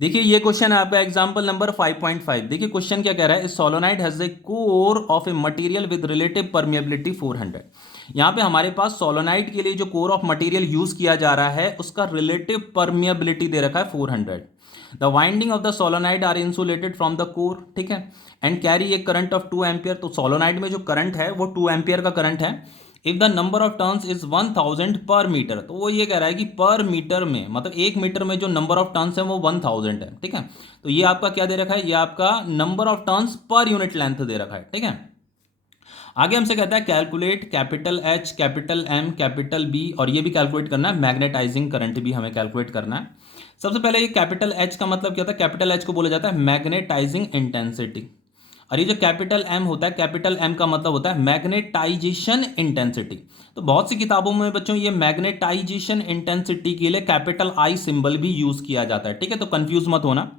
देखिए ये क्वेश्चन है आपका एग्जांपल नंबर 5.5। देखिए क्वेश्चन क्या कह रहा है, solenoid has a core of a material with relative permeability 400। यहाँ पे हमारे पास सोलोनाइड के लिए जो कोर ऑफ मटेरियल यूज किया जा रहा है उसका रिलेटिव परमिएबिलिटी दे रखा है 400। The winding of the solenoid are insulated from the core, ठीक है, and carry a current of 2 ampere. तो सोलोनाइड में जो करंट है वो 2 एम्पियर का करंट है। If the number of turns is 1000 पर मीटर, तो वो ये कह रहा है कि पर मीटर में मतलब 1 मीटर में जो नंबर ऑफ टर्न्स है वो 1000 है, ठीक है। तो ये आपका क्या दे रखा है, ये आपका नंबर ऑफ टर्न्स पर यूनिट लेंथ दे रखा है, ठीक है। आगे हमसे कहता है calculate capital H, capital M, capital B, और ये भी कैलकुलेट करना है, मैग्नेटाइजिंग करंट भी हमें कैलकुलेट करना है। सबसे पहले ये कैपिटल एच का मतलब क्या होता है, कैपिटल एच को बोला जाता है मैग्नेटाइजिंग इंटेंसिटी, और ये जो कैपिटल एम होता है, कैपिटल एम का मतलब होता है मैग्नेटाइजेशन इंटेंसिटी। तो बहुत सी किताबों में बच्चों ये मैग्नेटाइजेशन इंटेंसिटी के लिए कैपिटल आई सिंबल भी यूज किया जाता है, ठीक है, तो कंफ्यूज मत होना।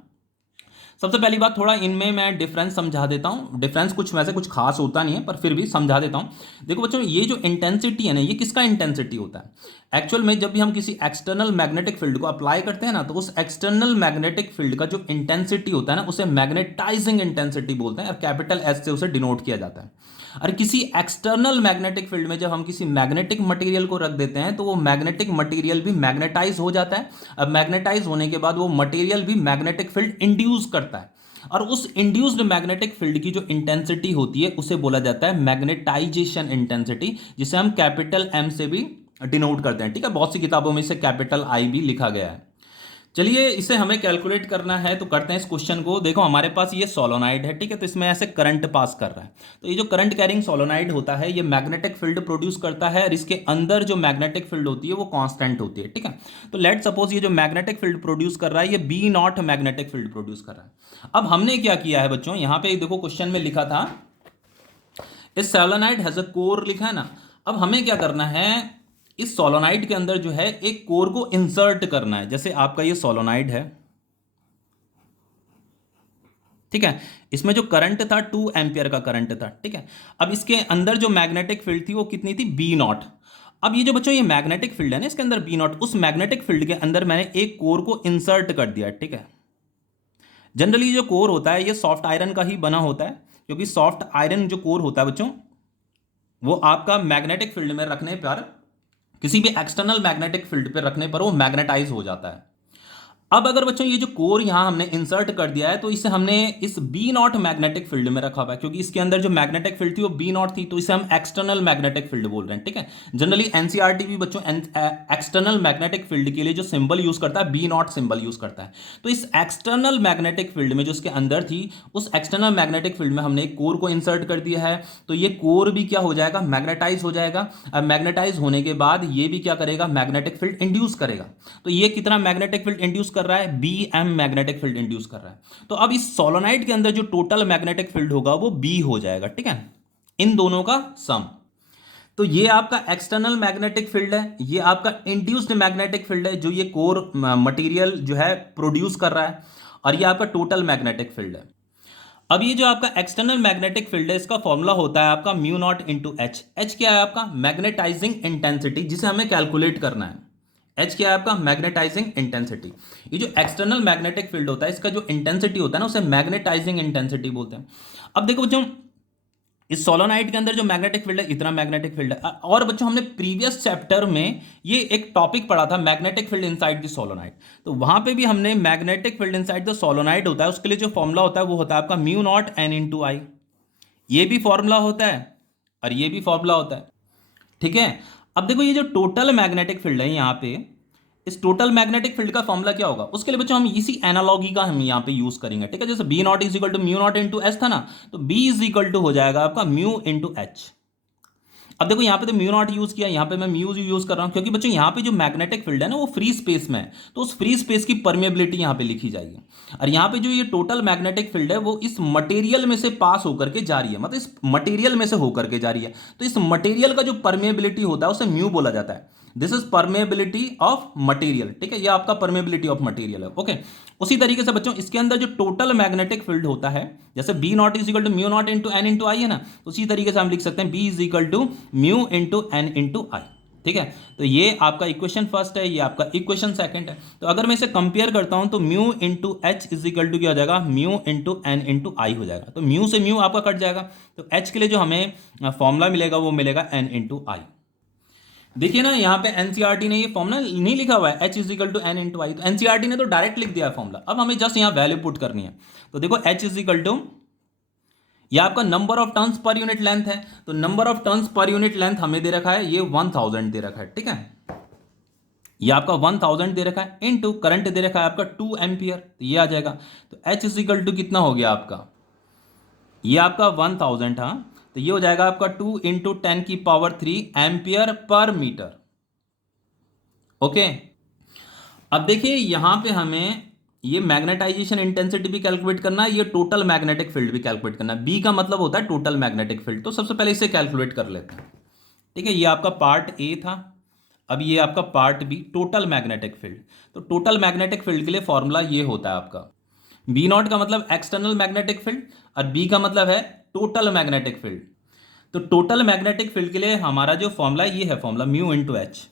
सबसे पहली बात, थोड़ा इनमें मैं डिफरेंस समझा देता हूं। डिफरेंस कुछ वैसे कुछ खास होता नहीं है पर फिर भी समझा देता हूं। देखो बच्चों, ये जो इंटेंसिटी है ना, ये किसका इंटेंसिटी होता है एक्चुअल में, जब भी हम किसी एक्सटर्नल मैग्नेटिक फील्ड को अप्लाई करते हैं ना, तो उस एक्सटर्नल मैग्नेटिक फील्ड का जो इंटेंसिटी होता है ना, उसे मैग्नेटाइजिंग इंटेंसिटी बोलते हैं, और कैपिटल एस से उसे डिनोट किया जाता है। और किसी एक्सटर्नल मैग्नेटिक फील्ड में जब हम किसी मैग्नेटिक मटेरियल को रख देते हैं तो वो मैग्नेटिक मटेरियल भी मैग्नेटाइज हो जाता है। अब मैग्नेटाइज होने के बाद वो मटेरियल भी मैग्नेटिक फील्ड इंड्यूस करता है, और उस इंड्यूस्ड मैग्नेटिक फील्ड की जो इंटेंसिटी होती है उसे बोला जाता है मैग्नेटाइजेशन इंटेंसिटी, जिसे हम कैपिटल एम से भी डिनोट करते हैं, ठीक है। बहुत सी किताबों में इसे कैपिटल आई भी लिखा गया है। चलिए इसे हमें कैलकुलेट करना है, तो करते हैं इस क्वेश्चन को। देखो हमारे पास ये सोलोनाइड है, ठीक है, तो इसमें ऐसे करंट पास कर रहा है। तो ये जो करंट कैरिंग सोलोनाइड होता है ये मैग्नेटिक फील्ड प्रोड्यूस करता है, और इसके अंदर जो मैग्नेटिक फील्ड होती है वो कांस्टेंट होती है, ठीक है। तो लेट सपोज ये जो मैग्नेटिक फील्ड प्रोड्यूस कर रहा है ये B naught magnetic field produce कर रहा है। अब हमने क्या किया है बच्चों, यहाँ पे देखो क्वेश्चन में लिखा था इस सोलोनाइड हैज अ कोर, लिखा है ना। अब हमें क्या करना है, इस सोलोनाइड के अंदर जो है एक कोर को इंसर्ट करना है। जैसे आपका ये सोलोनाइड है, ठीक है, इसमें जो करंट था 2 एम्पियर का करंट था, ठीक है। अब इसके अंदर जो मैग्नेटिक फील्ड थी वो कितनी थी, बी नॉट। अब ये जो बच्चों ये मैग्नेटिक फील्ड है ना, इसके अंदर बी नॉट, उस मैग्नेटिक फील्ड के अंदर मैंने एक कोर को इंसर्ट कर दिया, ठीक है। जनरली जो कोर होता है ये सॉफ्ट आयरन का ही बना होता है, क्योंकि सॉफ्ट आयरन जो कोर होता है बच्चों वो आपका मैग्नेटिक फील्ड में रखने पर, किसी भी एक्सटर्नल मैग्नेटिक फील्ड पे रखने पर वो मैग्नेटाइज हो जाता है। अब अगर बच्चों ये जो कोर यहां हमने इंसर्ट कर दिया है तो इसे हमने इस बी नॉट मैग्नेटिक फील्ड में रखा हुआ है, क्योंकि इसके अंदर जो मैग्नेटिक फील्ड थी वो बी नॉट थी, तो इसे हम एक्सटर्नल मैग्नेटिक फील्ड बोल रहे हैं, ठीक है। जनरली एनसीईआरटी भी बच्चों एक्सटर्नल मैग्नेटिक फील्ड के लिए जो सिंबल यूज करता है बी नॉट सिंबल यूज करता है। तो इस एक्सटर्नल मैग्नेटिक फील्ड में जो इसके अंदर थी, उस एक्सटर्नल मैग्नेटिक फील्ड में हमने एक कोर को इंसर्ट कर दिया है, तो ये कोर भी क्या हो जाएगा, मैग्नेटाइज हो जाएगा। अब मैग्नेटाइज होने के बाद ये भी क्या करेगा, मैग्नेटिक फील्ड इंड्यूस करेगा। तो ये कितना मैग्नेटिक फील्ड इंड्यूस कर रहा है, B M magnetic field induce कर रहा है। तो अब इस सोलोनाइड के अंदर जो टोटल मैग्नेटिक फील्ड होगा वो बी हो जाएगा, ठीक है, इन दोनों का सम। तो ये आपका एक्सटर्नल मैग्नेटिक फील्ड है, ये आपका इंड्यूस्ड मैग्नेटिक फील्ड है जो ये कोर मटेरियल जो है प्रोड्यूस कर रहा है, और ये आपका टोटल मैग्नेटिक फील्ड है। अब ये जो आपका एक्सटर्नल मैग्नेटिक फील्ड है इसका फॉर्मूला होता है आपका mu naught into H. H क्या है आपका, मैग्नेटाइजिंग इंटेंसिटी, जिसे हमें कैलकुलेट करना है। एच क्या है आपका, मैग्नेटाइजिंग इंटेंसिटी। ये जो एक्सटर्नल मैग्नेटिक फील्ड होता है इसका जो इंटेंसिटी होता है ना उसे मैग्नेटाइजिंग इंटेंसिटी बोलते हैं। अब देखो बच्चों, इस सोलोनाइड के अंदर जो मैग्नेटिक फील्ड है इतना मैग्नेटिक फील्ड है, और बच्चों हमने प्रीवियस चैप्टर में ये एक टॉपिक पढ़ा था magnetic field inside the solenoid, तो वहां पे भी हमने magnetic field inside the solenoid होता है उसके लिए जो फॉर्मूला होता है वो होता है आपका म्यू नॉट एन इंटू आई। ये भी फॉर्मूला होता है और ये भी फॉर्मूला होता है, ठीक है। अब देखो ये जो टोटल मैग्नेटिक फील्ड है यहाँ पे, इस टोटल मैग्नेटिक फील्ड का फॉर्मूला क्या होगा, उसके लिए बच्चों हम इसी एनालॉगी का हम यहाँ पे यूज करेंगे, ठीक है। जैसे B naught is equal to mu naught into H था ना, तो बी इज इक्वल टू हो जाएगा आपका म्यू इंटू एच। अब देखो यहाँ पे तो म्यू नॉट यूज किया, यहाँ पे मैं म्यू यूज कर रहा हूँ, क्योंकि बच्चों यहाँ पे जो मैग्नेटिक फील्ड है ना वो फ्री स्पेस में है, तो उस फ्री स्पेस की परमेबिलिटी यहाँ पे लिखी जाएगी। और यहाँ पे जो ये टोटल मैग्नेटिक फील्ड है वो इस मटेरियल में से पास होकर के जा रही है, मतलब इस मटेरियल में से होकर के जा रही है, तो इस मटेरियल का जो परमेबिलिटी होता है उसे म्यू बोला जाता है। This is permeability of material, ठीक है, ये आपका परमेबिलिटी ऑफ मटेरियल है, ओके। उसी तरीके से बच्चों इसके अंदर जो टोटल मैग्नेटिक फील्ड होता है, जैसे B naught is equal to mu naught into N into I है ना, तो उसी तरीके से हम लिख सकते हैं B is equal to mu into N into I. ठीक है। तो ये आपका इक्वेशन फर्स्ट है, ये आपका इक्वेशन सेकंड है। तो अगर मैं इसे कंपेयर करता हूं तो mu into H is equal to क्या हो जाएगा, mu into N into I हो जाएगा। तो म्यू से म्यू आपका कट जाएगा, तो एच के लिए जो हमें फॉर्मूला मिलेगा वो मिलेगा एन इंटू आई। देखिए ना यहाँ पे एनसीईआरटी ने ये फॉर्मूला नहीं लिखा हुआ है H is equal to N into I, तो एनसीईआरटी ने तो डायरेक्ट लिख दिया है फॉर्मूला। अब हमें जस्ट यहाँ वैल्यू पुट करनी है। तो देखो एच इज इक्वल टू, ये आपका नंबर ऑफ टर्न्स पर यूनिट लेंथ है, तो नंबर ऑफ टर्न्स पर यूनिट लेंथ हमें दे रखा है ये 1000 दे रखा है, ठीक है। ये आपका 1000 दे रखा है, इनटू करंट दे रखा है आपका 2 एम्पियर, तो ये आ जाएगा। तो एच इज इक्वल टू कितना हो गया आपका, ये आपका 1000 था, तो ये हो जाएगा आपका 2 into 10⁻³ ampere per metre. Okay. अब देखिए यहां पे हमें ये मैग्नेटाइजेशन इंटेंसिटी भी कैलकुलेट करना है, ये टोटल मैग्नेटिक फील्ड भी कैलकुलेट करना है। बी का मतलब होता है टोटल मैग्नेटिक फील्ड। तो सबसे पहले इसे कैलकुलेट कर लेते हैं, ठीक है। ये आपका पार्ट ए था, अब ये आपका part B, total magnetic field. तो टोटल मैग्नेटिक फील्ड के लिए फॉर्मूला ये होता है आपका, बी नॉट का मतलब एक्सटर्नल मैग्नेटिक फील्ड और बी का मतलब है टोटल मैग्नेटिक फील्ड। तो टोटल मैग्नेटिक फील्ड के लिए हमारा जो फॉर्मूला ये है फॉर्मूला म्यू इंटू एच।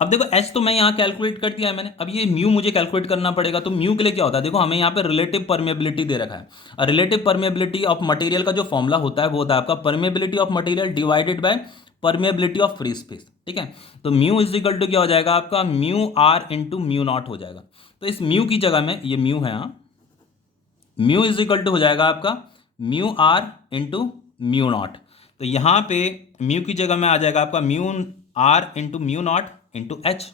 अब देखो एच तो मैं यहाँ कैलकुलेट कर दिया है मैंने, अब ये म्यू मुझे कैलकुलेट करना पड़ेगा। तो म्यू के लिए क्या होता है, देखो हमें यहाँ पे रिलेटिव परमेबिलिटी दे रखा है, और रिलेटिव परमेबिलिटी ऑफ मटेरियल का जो फॉर्मूला होता है वो होता है आपका permeability of material divided by permeability of free space, ठीक है। तो म्यू इज इक्वल टू क्या हो जाएगा आपका, mu R into mu naught हो जाएगा। तो इस म्यू की जगह में, ये म्यू है यहाँ, म्यू इज इक्वल टू हो जाएगा आपका mu R into mu naught. तो यहाँ पे म्यू की जगह में आ जाएगा आपका mu R into mu naught into H.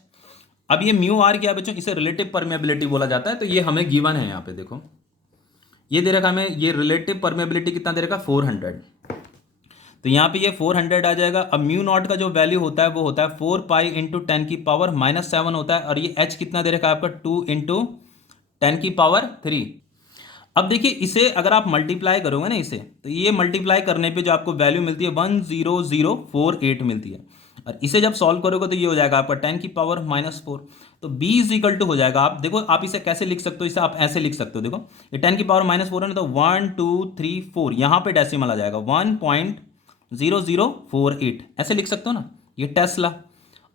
अब ये म्यू आर क्या बच्चों, इसे रिलेटिव परमेबिलिटी बोला जाता है। तो ये हमें गिवन है, यहाँ पे देखो ये दे रखा हमें, ये रिलेटिव परमेबिलिटी कितना दे रखा, 400। तो यहाँ पे ये 400 आ जाएगा। अब म्यू नॉट का जो वैल्यू होता है वो होता है 4 पाई इंटू 10⁻⁻7 होता है, और ये एच कितना दे रखा है आपका 2 इंटू 10⁻3। अब देखिए इसे अगर आप मल्टीप्लाई करोगे ना इसे, तो ये मल्टीप्लाई करने पे जो आपको वैल्यू मिलती है 10048 मिलती है, और इसे जब सॉल्व करोगे तो ये हो जाएगा आपका 10⁻⁻4। तो b इज इक्वल टू हो जाएगा, आप देखो आप इसे कैसे लिख सकते हो, इसे आप ऐसे लिख सकते हो, देखो ये 10⁻⁻4 है ना, तो 1 2 3 4 यहाँ पे डेसिमल आ जाएगा 1.0048, ऐसे लिख सकते हो ना, ये टेस्ला।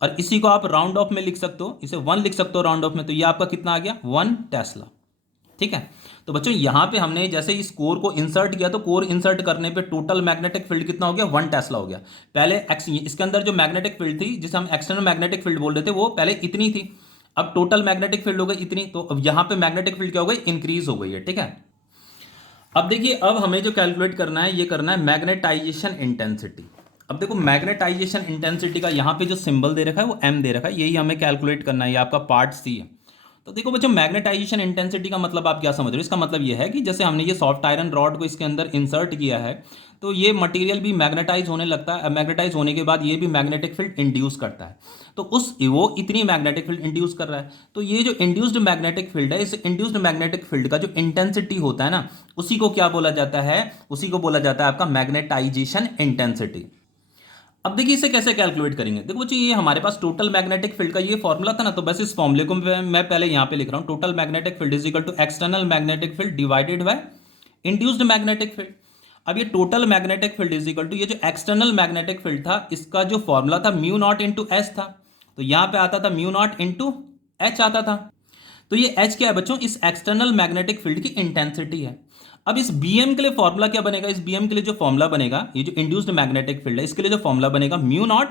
और इसी को आप राउंड ऑफ में लिख सकते हो, इसे 1 लिख सकते हो राउंड ऑफ में, तो ये आपका कितना आ गया 1 टेस्ला, ठीक है। तो बच्चों यहाँ पे हमने जैसे इस कोर को इंसर्ट किया, तो कोर इंसर्ट करने पे टोटल मैग्नेटिक फील्ड कितना हो गया, 1 टेस्ला हो गया। पहले इसके अंदर जो मैग्नेटिक फील्ड थी, जिसे हम एक्सटर्नल मैग्नेटिक फील्ड बोल रहे थे, वो पहले इतनी थी, अब टोटल मैग्नेटिक फील्ड हो गई इतनी। तो अब यहाँ पे मैग्नेटिक फील्ड क्या हो गई, इंक्रीज हो गई है, ठीक है। अब देखिए अब हमें जो कैलकुलेट करना है, ये करना है मैग्नेटाइजेशन इंटेंसिटी। अब देखो मैग्नेटाइजेशन इंटेंसिटी का यहाँ पे जो सिंबल दे रखा है वो एम दे रखा है, यही हमें कैलकुलेट करना है, ये आपका पार्ट सी है। तो देखो बच्चों मैग्नेटाइजेशन इंटेंसिटी का मतलब आप क्या समझ रहे हो, इसका मतलब ये है कि जैसे हमने ये सॉफ्ट आयरन रॉड को इसके अंदर इंसर्ट किया है, तो ये मटेरियल भी मैग्नेटाइज होने लगता है, मैग्नेटाइज होने के बाद ये भी मैग्नेटिक फील्ड इंड्यूस करता है। तो वो इतनी मैग्नेटिक फील्ड इंड्यूस कर रहा है, तो ये जो इंड्यूस्ड मैग्नेटिक फील्ड है, इस इंड्यूस्ड मैग्नेटिक फील्ड का जो इंटेंसिटी होता है ना, उसी को क्या बोला जाता है, उसी को बोला जाता है आपका मैग्नेटाइजेशन इंटेंसिटी। अब देखिए इसे कैसे कैलकुलेट करेंगे, देखो बच्चों ये हमारे पास टोटल मैग्नेटिक फील्ड का ये फॉर्मूला था ना, तो बस इस फॉर्मूले को मैं पहले यहाँ पे लिख रहा हूँ, total magnetic field is equal to external magnetic field divided by induced magnetic field. अब ये total magnetic field is equal to, ये जो एक्सटर्नल मैग्नेटिक फील्ड था इसका जो फॉर्मूला था म्यू नॉट इंटू एच था, तो यहाँ पे आता था म्यू नॉट इंटू एच आता था। तो ये एच क्या है बच्चों, इस एक्सटर्नल मैग्नेटिक फील्ड की इंटेंसिटी है। अब इस बीएम के लिए फॉर्मूला क्या बनेगा, इस बीएम के लिए जो फॉर्मूला बनेगा, ये जो इंड्यूस्ड मैग्नेटिक फील्ड है इसके लिए जो फॉर्मूला बनेगा म्यू नॉट,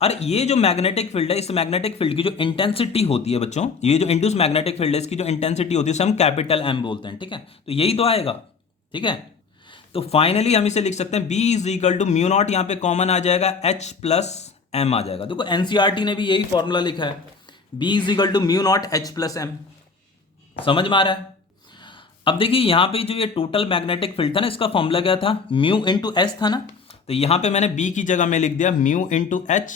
और ये जो मैग्नेटिक फील्ड है, इस मैग्नेटिक फील्ड की जो इंटेंसिटी होती है बच्चों, ये जो इंड्यूस्ड मैग्नेटिक फील्ड है इसकी जो इंटेंसिटी होती है उसे हम कैपिटल एम बोलते हैं, ठीक है। तो यही तो आएगा, ठीक है। तो फाइनली हम इसे लिख सकते हैं B is equal to mu naught, यहाँ पे कॉमन आ जाएगा एच प्लस एम आ जाएगा। देखो एनसीईआरटी ने भी यही फॉर्मूला लिखा है, B is equal to mu naught H plus M, समझ में आ रहा है। अब देखिए यहाँ पे जो ये टोटल मैग्नेटिक फील्ड था ना, इसका फॉर्मूला क्या था, म्यू इंटू एच था ना, तो यहाँ पे मैंने बी की जगह में लिख दिया म्यू इंटू एच।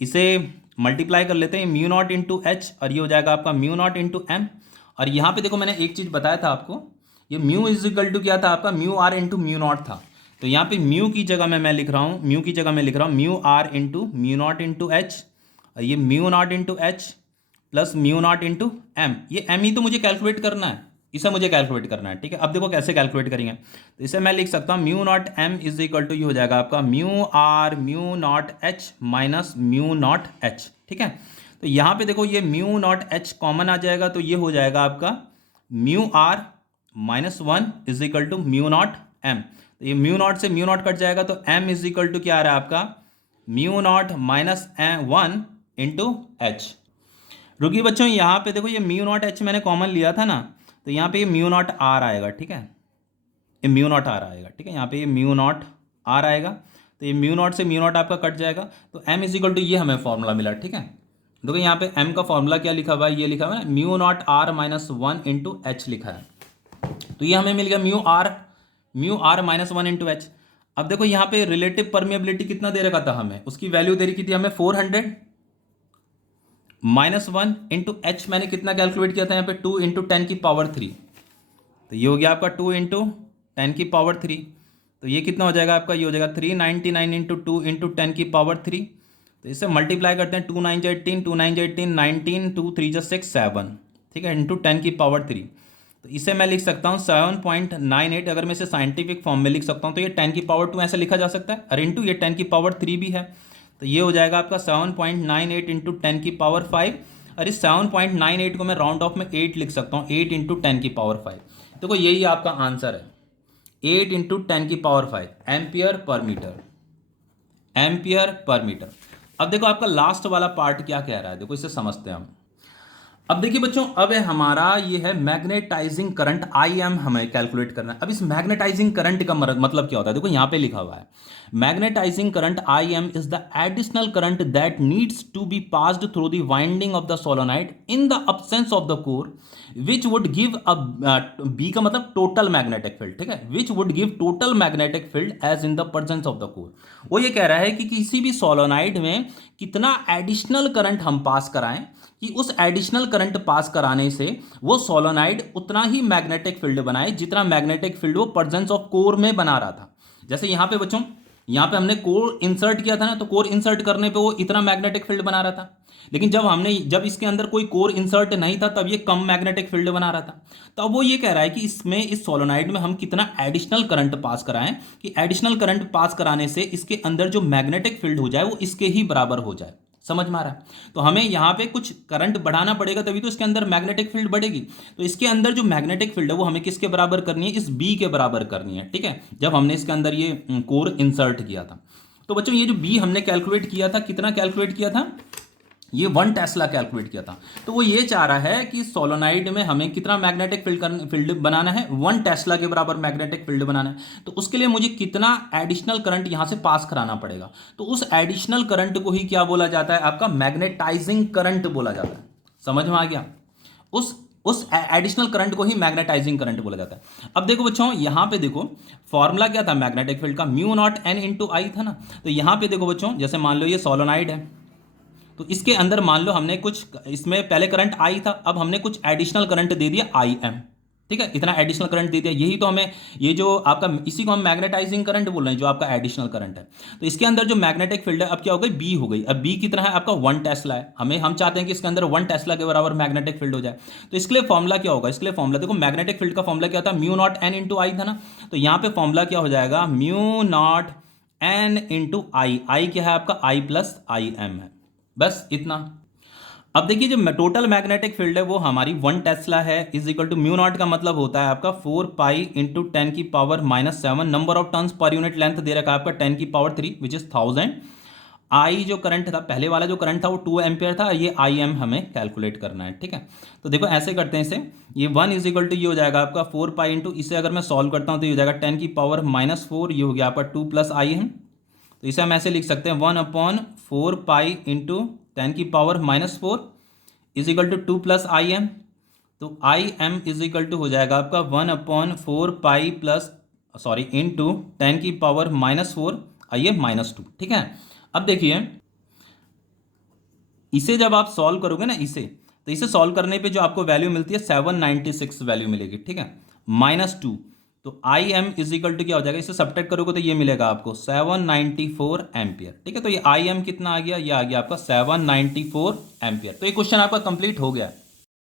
इसे मल्टीप्लाई कर लेते हैं, म्यू नॉट इंटू एच, और ये हो जाएगा आपका म्यू नॉट इंटू एम। और यहाँ पे देखो मैंने एक चीज़ बताया था आपको, ये म्यू इज इक्वल टू क्या था आपका, mu R into mu naught था। तो यहाँ पे म्यू की जगह में मैं लिख रहा हूँ, म्यू की जगह में लिख रहा हूँ mu R into mu naught into H, और ये mu naught into H plus mu naught into M. ये एम ही तो मुझे कैलकुलेट करना है, इसे मुझे कैलकुलेट करना है, ठीक है। अब देखो कैसे कैलकुलेट करेंगे, तो इसे मैं लिख सकता हूँ mu naught M is equal to ये हो जाएगा आपका mu R mu naught H minus mu naught H, ठीक है। तो यहाँ पे देखो ये म्यू नॉट एच कॉमन आ जाएगा, तो ये हो जाएगा आपका mu R minus one is equal to mu naught M. तो ये म्यू नॉट से म्यू नॉट कट जाएगा, तो एम इज इक्वल टू क्या आ रहा है आपका mu naught minus one into H. रुकिए बच्चों, यहाँ पे देखो ये म्यू नॉट एच मैंने कॉमन लिया था ना, तो यहाँ पे ये म्यू नॉट आर आएगा, ठीक है। ये म्यू नॉट आर आएगा, ठीक है। यहाँ पे ये म्यू नॉट आर आएगा, तो ये म्यू नॉट से म्यू नॉट आपका कट जाएगा, तो एम इज इक्वल टू ये हमें फॉर्मूला मिला, ठीक है। देखो यहाँ पे एम का फॉर्मूला क्या लिखा हुआ है, ये लिखा हुआ है ना mu naught R minus one into H लिखा है, तो ये हमें मिल गया mu R minus one into H. अब देखो यहाँ पे रिलेटिव परमिएबिलिटी कितना दे रखा था हमें, उसकी वैल्यू दे रखी थी हमें 400 माइनस वन इंटू एच मैंने कितना कैलकुलेट किया था यहाँ पे 2 इंटू टेन की पावर 3, तो ये हो गया आपका 2 इंटू टेन की पावर 3, तो ये कितना हो जाएगा आपका, ये हो जाएगा 399 इंटू टू इंटू टेन की पावर 3। तो इससे मल्टीप्लाई करते हैं, 2 9 जा 18, 2 9 जा 18, 19, 2 3 जा 6 7, ठीक है, इंटू टेन की पावर 3। तो इसे मैं लिख सकता हूँ 7.98, अगर मैं इसे साइंटिफिक फॉर्म में लिख सकता हूँ तो ये 10 की पावर 2 ऐसे लिखा जा सकता है, और इंटू ये 10 की पावर 3 भी है, तो ये हो जाएगा आपका 7.98 इंटू 10 की पावर 5, और इस 7.98 को मैं राउंड ऑफ में 8 लिख सकता हूँ, 8 इंटू 10 की पावर 5। देखो यही आपका आंसर है, 8 इंटू 10 की power 5 ampere per metre, ampere per metre. अब देखो आपका लास्ट वाला पार्ट क्या कह रहा है, देखो इसे समझते हैं हम। अब देखिए बच्चों, अब हमारा ये है मैग्नेटाइजिंग करंट IM हमें कैलकुलेट करना है। अब इस मैग्नेटाइजिंग करंट का मतलब क्या होता है, देखो यहाँ पे लिखा हुआ है magnetising current IM is the additional current that needs to be passed through the winding of the solenoid in the absence of the core which would give a B का मतलब टोटल मैग्नेटिक फील्ड, ठीक है, which would give total magnetic field as in the presence of the core. वो ये कह रहा है कि किसी भी सोलोनाइड में कितना एडिशनल करंट हम पास कराएं कि उस एडिशनल करंट पास कराने से वो सोलोनाइड उतना ही मैग्नेटिक फील्ड बनाए जितना मैग्नेटिक फील्ड वो प्रेजेंस ऑफ कोर में बना रहा था। जैसे यहाँ पे बच्चों, यहाँ पे हमने कोर इंसर्ट किया था ना, तो कोर इंसर्ट करने पे वो इतना मैग्नेटिक फील्ड बना रहा था, लेकिन जब इसके अंदर कोई कोर इंसर्ट नहीं था तब ये कम मैग्नेटिक फील्ड बना रहा था। तो अब वो ये कह रहा है कि इसमें इस सोलोनाइड में हम कितना एडिशनल करंट पास कराएं कि एडिशनल करंट पास कराने से इसके अंदर जो मैग्नेटिक फील्ड हो जाए वो इसके ही बराबर हो जाए। समझ में आ रहा है? तो हमें यहाँ पे कुछ करंट बढ़ाना पड़ेगा तभी तो इसके अंदर मैग्नेटिक फील्ड बढ़ेगी। तो इसके अंदर जो मैग्नेटिक फील्ड है वो हमें किसके बराबर करनी है, इस बी के बराबर करनी है, ठीक है, जब हमने इसके अंदर ये कोर इंसर्ट किया था। तो बच्चों ये जो बी हमने कैलकुलेट किया था, कितना कैलकुलेट किया था, ये 1 टेस्ला कैलकुलेट किया था। तो वो ये चाह रहा है कि सोलोनाइड में हमें कितना मैग्नेटिक फील्ड बनाना है, 1 टेस्ला के बराबर मैग्नेटिक फील्ड बनाना है। तो उसके लिए मुझे कितना एडिशनल करंट यहां से पास कराना पड़ेगा, तो उस एडिशनल करंट को ही क्या बोला जाता है, आपका मैग्नेटाइजिंग करंट बोला जाता है। समझ में आ गया? उस एडिशनल करंट को ही मैग्नेटाइजिंग करंट बोला जाता है। अब देखो बच्चों, यहां पे देखो फॉर्मूला क्या था मैग्नेटिक फील्ड का, म्यू नॉट एन इंटू आई था ना। तो यहां पे देखो बच्चों, जैसे मान लो ये सोलोनाइड है, तो इसके अंदर मान लो हमने कुछ, इसमें पहले करंट आई था, अब हमने कुछ एडिशनल करंट दे दिया IM, ठीक है, इतना एडिशनल करंट दे दिया। यही तो हमें, ये जो आपका, इसी को हम मैग्नेटाइजिंग करंट बोल रहे हैं, जो आपका एडिशनल करंट है। तो इसके अंदर जो मैग्नेटिक फील्ड है अब क्या हो गई, बी हो गई। अब बी कितना है आपका, 1 टेस्ला है। हम चाहते हैं कि इसके अंदर 1 टेस्ला के बराबर मैग्नेटिक फील्ड हो जाए। तो इसके लिए फॉर्मूला क्या होगा, इसके लिए फॉर्मूला देखो, मैग्नेटिक फील्ड का फॉर्मूला क्या था, म्यू नॉट एन इंटू आई था ना। तो यहाँ पे फॉर्मूला क्या हो जाएगा, म्यू नॉट एन इंटू आई। आई क्या है आपका, I प्लस IM है, बस इतना। अब देखिए जो टोटल मैग्नेटिक फील्ड है वो हमारी 1 टेस्ला है, is equal to mu naught का मतलब होता है आपका 4 पाई इंटू 10 की power minus 7, number of turns पर यूनिट लेंथ दे रखा है आपका 10 की पावर 3 विच इज 1000। आई जो करंट था, पहले वाला जो करंट था वो 2 एम्पियर था, ये IM हमें कैलकुलेट करना है, ठीक है। तो देखो ऐसे करते हैं इसे, ये 1 इज इक्वल टू ये हो जाएगा आपका 4 पाई इंटू, इसे अगर मैं सॉल्व करता हूँ तो ये हो जाएगा 10 की पावर माइनस 4, ये हो गया आपका 2 प्लस IM। तो इसे हम ऐसे लिख सकते हैं 1/4 पाई इंटू 10 की power minus 4 is equal to 2 plus IM। तो IM इज इक्वल टू हो जाएगा आपका 1/4 पाई प्लस इंटू 10 की पावर माइनस 4 IM माइनस 2, ठीक है। अब देखिए इसे जब आप सॉल्व करोगे ना, तो इसे सॉल्व करने पे जो आपको वैल्यू मिलती है 796 वैल्यू मिलेगी, ठीक है, माइनस 2। तो IM इज इक्वल टू क्या हो जाएगा, इसे सब्ट्रैक्ट करोगे तो ये मिलेगा आपको 794 एम्पियर, ठीक है। तो ये IM कितना आ गया, ये आ गया आपका 794 एम्पियर। तो ये क्वेश्चन आपका कंप्लीट हो गया है।